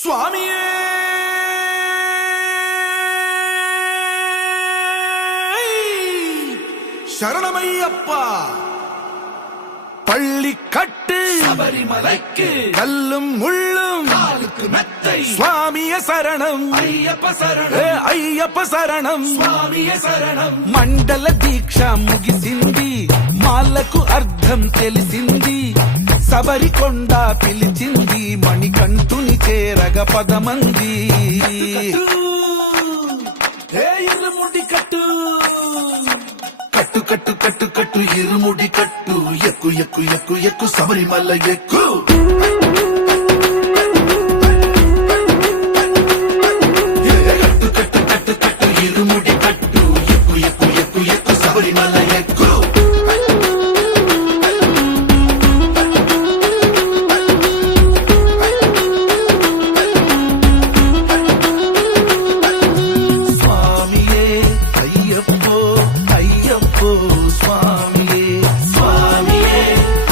சுவாமியே சரணமையப்பா. பள்ளி கட்டு சபரிமலைக்கு கல்லும் முள்ளும் காலுக்கு மெத்தை சுவாமிய சரணம் ஐயப்ப சரணம் అయ్యప్ప శరణం స్వామియ శరణం. మండల దీక్ష ముగిసింది, మాలకు అర్థం తెలిసింది, సబరికొండ పిలిచింది, మణికంఠుని చేరగ పదమంది. ఇరుముడి కట్టు కట్టు కట్టు కట్టు కట్టు ఇరుముడి కట్టు, ఎక్కు ఎక్కు ఎక్కు ఎక్కు శబరిమల ఎక్కు. కట్టు కట్టు కట్టు కట్టు ఇరుముడి కట్టు, ఎక్కు ఎక్కు ఎక్కు ఎక్కు శబరిమల ఎక్కు. స్వామియే అయ్యప్పో అయ్యప్పో స్వామియే స్వామియే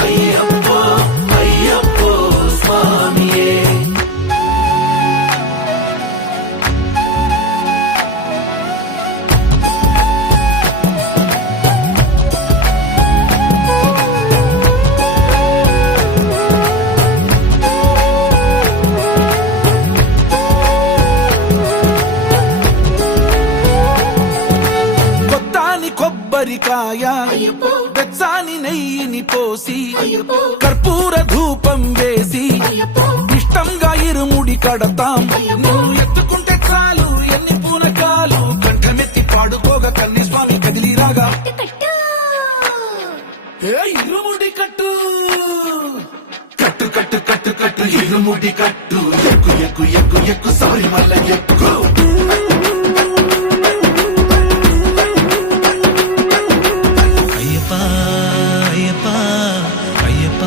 అయ్యప్పో అయ్యప్పో స్వామియే. కొత్తాని కొబ్బరికాయ వెచ్చాని నెయ్యిని పోసి కర్పూర ధూపం వేసి ఇష్టంగా ఇరుముడి కడతాం. నువ్వు ఎత్తుకుంటే చాలు ఎన్ని పూనకాలు, కంఠమెత్తి పాడుకోగా కన్య స్వామి కదిలిరాగా. ఇరుముడి కట్టు కట్టు కట్టు కట్టు కట్టు ఇరుముడి కట్టు, ఎక్కు ఎక్కు ఎక్కు ఎక్కు శబరిమల ఎక్కు. అయ్యప్ప అయ్యప్ప అయ్యప్ప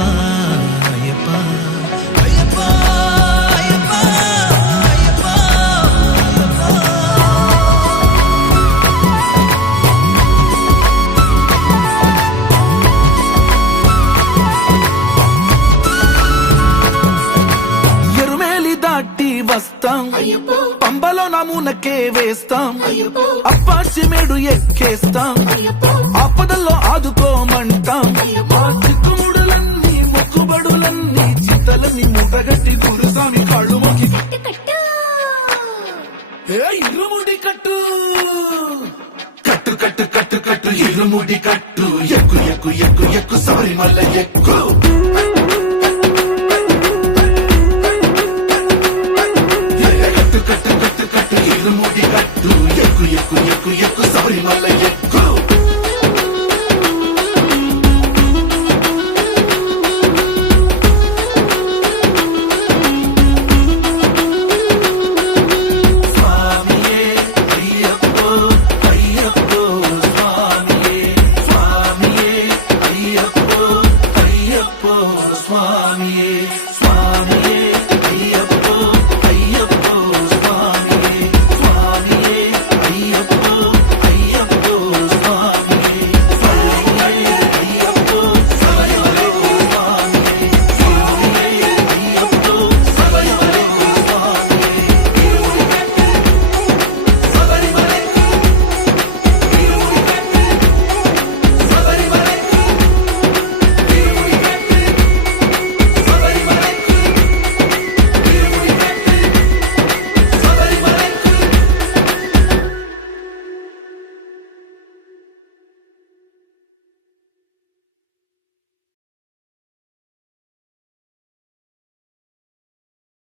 అయ్యప్ప అయ్యప్ప అయ్యప్ప అయ్యప్ప. ఎరుమేలి దాటి వస్తాం, పంబలో నమూనకే వేస్తాం, అప్పాచిమేడు ఎక్కేస్తాం, ఆపదల్లో ఆదుకోమంటాం. మా చిక్కుముడులన్నీ మొక్కుబడులన్నీ చింతలన్నీ మూటగట్టి గురుస్వామి కాళ్ళు మొక్కి ఇరుముడి కట్టు కట్టు కట్టు కట్టు కట్టు ఇరుముడి కట్టు, ఎక్కు ఎక్కు ఎక్కు ఎక్కు శబరిమల ఎక్కు. కట్టు కట్టు కట్టు కట్టు ఇరుముడి కట్టు, ఎక్కు ఎక్కు ఎక్కు ఎక్కు శబరిమల ఎక్కు.